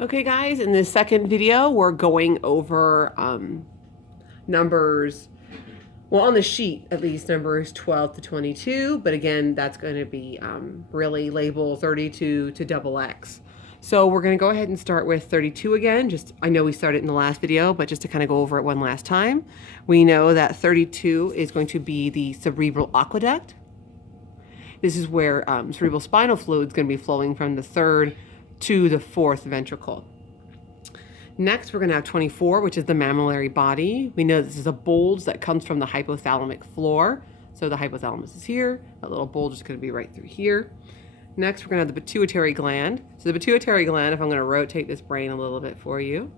Okay guys, in this second video, we're going over numbers, well on the sheet at least, numbers 12 to 22, but again, that's going to be really label 32 to double X. So we're going to go ahead and start with 32 again. I know we started in the last video, but just to kind of go over it one last time. We know that 32 is going to be the cerebral aqueduct. This is where cerebral spinal fluid is going to be flowing from the third to the fourth ventricle. Next, we're going to have 24, which is the mammilary body. We know this is a bulge that comes from the hypothalamic floor. So the hypothalamus is here. That little bulge is going to be right through here. Next, we're going to have the pituitary gland. So the pituitary gland, if I'm going to rotate this brain a little bit for you,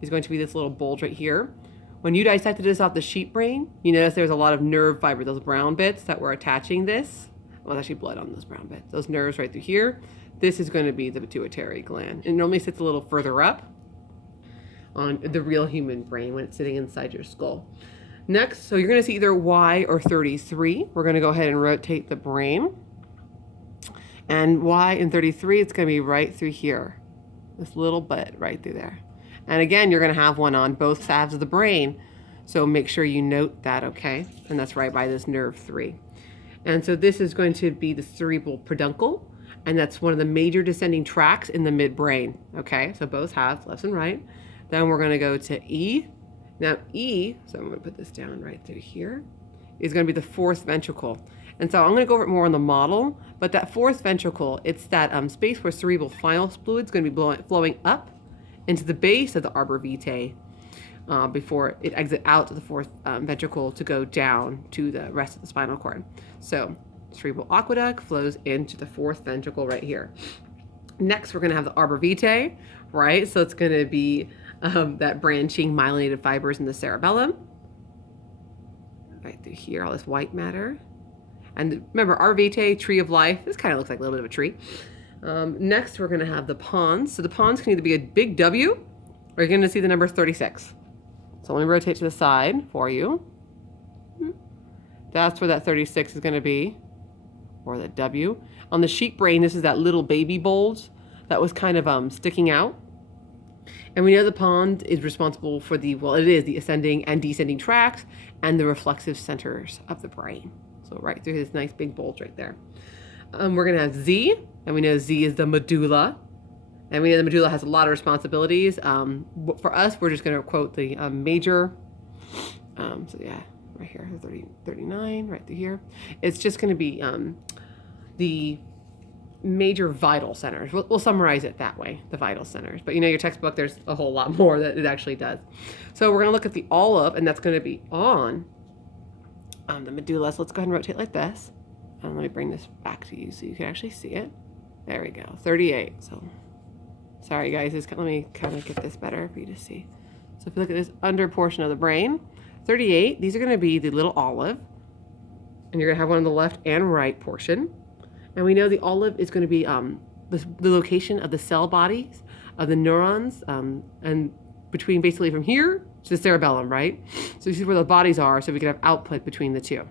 is going to be this little bulge right here. When you dissected this off the sheep brain, you notice there's a lot of nerve fiber, those brown bits that were attaching this. Well, there's actually blood on those brown bits. Those nerves right through here. This is going to be the pituitary gland. It normally sits a little further up on the real human brain when it's sitting inside your skull. Next, so you're going to see either Y or 33. We're going to go ahead and rotate the brain. And Y in 33, it's going to be right through here. This little bit right through there. And again, you're going to have one on both halves of the brain. So make sure you note that, okay? And that's right by this nerve 3. And so this is going to be the cerebral peduncle. And that's one of the major descending tracts in the midbrain. Okay, so both halves, left and right. Then we're going to go to E. Now E, so I'm going to put this down right through here, is going to be the fourth ventricle. And so I'm going to go over it more on the model, but that fourth ventricle, it's that space where cerebral spinal fluid is going to be flowing up into the base of the arbor vitae before it exits out to the fourth ventricle to go down to the rest of the spinal cord. So cerebral aqueduct flows into the fourth ventricle right here. Next, we're going to have the arbor vitae, right? So it's going to be that branching myelinated fibers in the cerebellum. Right through here, all this white matter. And remember, arbor vitae, tree of life. This kind of looks like a little bit of a tree. Next, we're going to have the pons. So the pons can either be a big W, or you're going to see the number 36. So let me rotate to the side for you. That's where that 36 is going to be. Or the W. On the sheep brain, this is that little baby bulge that was kind of sticking out. And we know the pons is responsible for the ascending and descending tracts and the reflexive centers of the brain. So right through this nice big bulge right there. We're going to have Z, and we know Z is the medulla. And we know the medulla has a lot of responsibilities. For us, we're just going to quote the major, so yeah, right here, 39, right through here. It's just going to be the major vital centers. We'll summarize it that way, the vital centers. But you know, your textbook, there's a whole lot more that it actually does. So we're going to look at the all of, and that's going to be on the medulla. So let's go ahead and rotate like this. And let me bring this back to you so you can actually see it. There we go, 38. So sorry guys, let me kind of get this better for you to see. So if you look at this under portion of the brain, 38, these are going to be the little olive. And you're going to have one on the left and right portion. And we know the olive is going to be the location of the cell bodies of the neurons and between basically from here to the cerebellum, right? So this is where the bodies are, so we can have output between the two.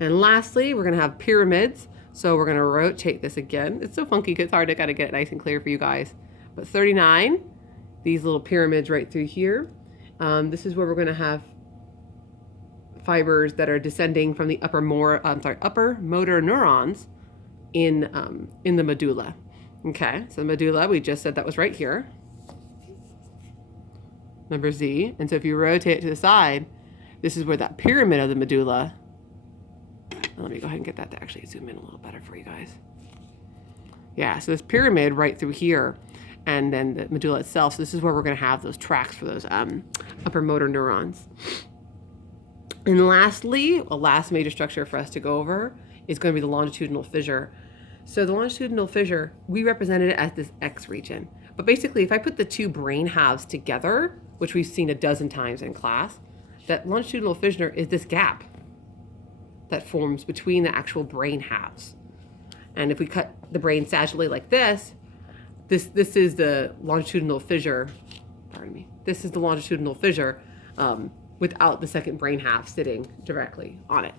And lastly, we're going to have pyramids. So we're going to rotate this again. It's so funky, it's hard to kind of get it nice and clear for you guys. But 39, these little pyramids right through here. This is where we're going to have fibers that are descending from the upper motor neurons in the medulla. Okay, so the medulla, we just said that was right here. Number Z. And so if you rotate it to the side, this is where that pyramid of the medulla. Let me go ahead and get that to actually zoom in a little better for you guys. Yeah, so this pyramid right through here, and then the medulla itself. So this is where we're going to have those tracks for those upper motor neurons. And lastly, a last major structure for us to go over is going to be the longitudinal fissure. So the longitudinal fissure, we represented it as this X region. But basically, if I put the two brain halves together, which we've seen a dozen times in class, that longitudinal fissure is this gap that forms between the actual brain halves. And if we cut the brain sagittally like this is the longitudinal fissure, pardon me, this is the longitudinal fissure without the second brain half sitting directly on it.